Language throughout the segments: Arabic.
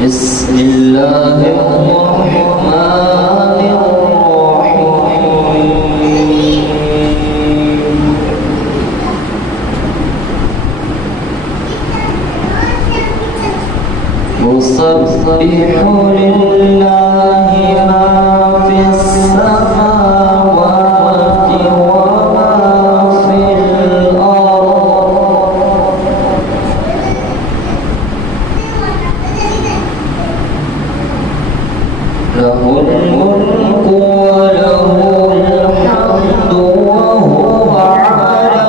بسم الله الرحمن الرحيم يسبح لله ما في السماوات وما في الأرض له الملك وله الحمد وهو على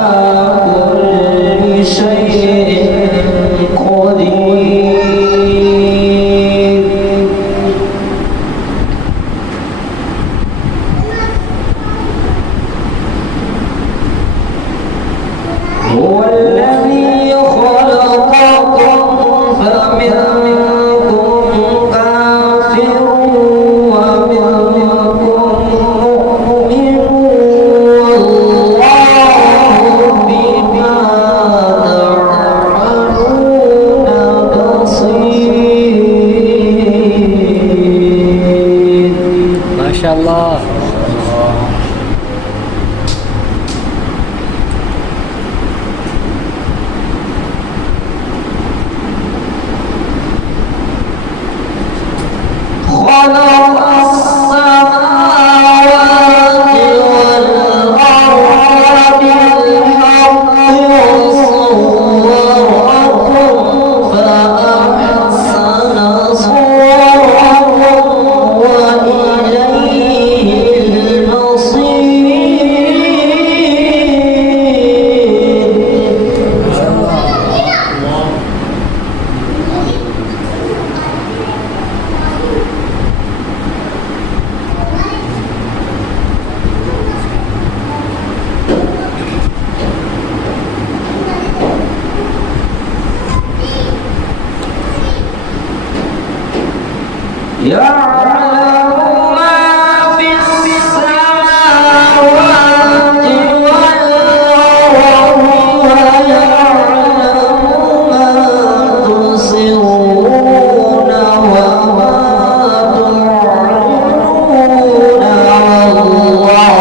كل شيء قدير هو الذي خلقكم فمنكم كافر ومنكم مؤمن والله بما تعملون بصير. ما شاء الله. خلق السماوات والأرض بالحق وصوركم فأحسن صوركم وإليه يعلم ما في السماوات والأرض ويعلم ما تسرون وما تعلنون والله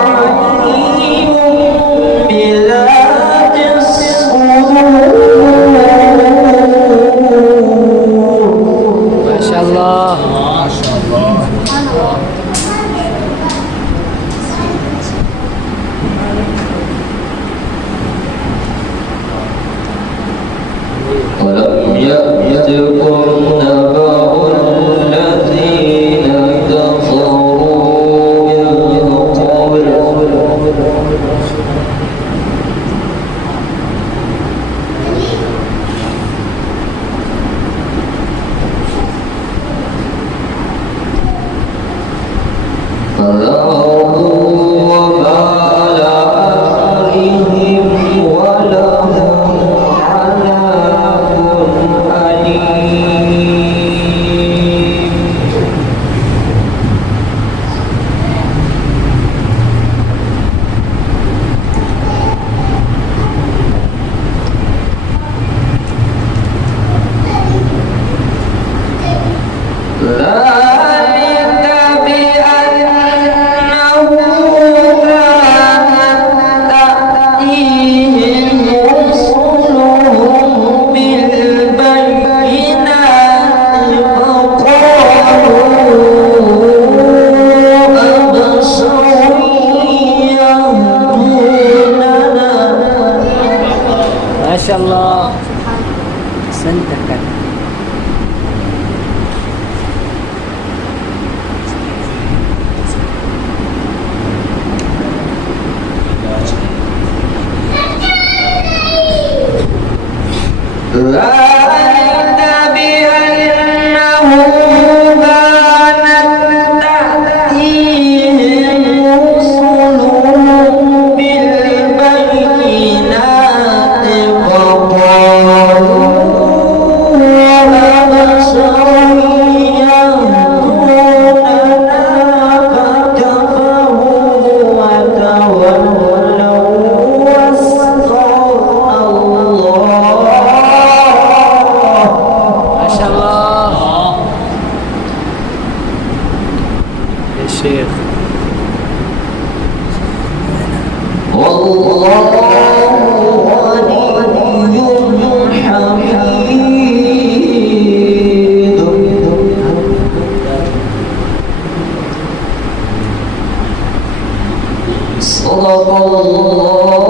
عليم بذات الصدور. ما شاء الله. ولم يأتكم نبأ الذين كفروا من قبل فذوقوا وبال أمرهم ولهم عذاب أليم. ذلك بأنه كانت تأتيهم رسلهم بالبينات فقالوا أبشر يهدوننا. ما شاء الله. أحسنت. ذلك بأنه كانت تأتيهم رسلهم بالبينات فقالوا الشيخ. والله غني حميد صدق الله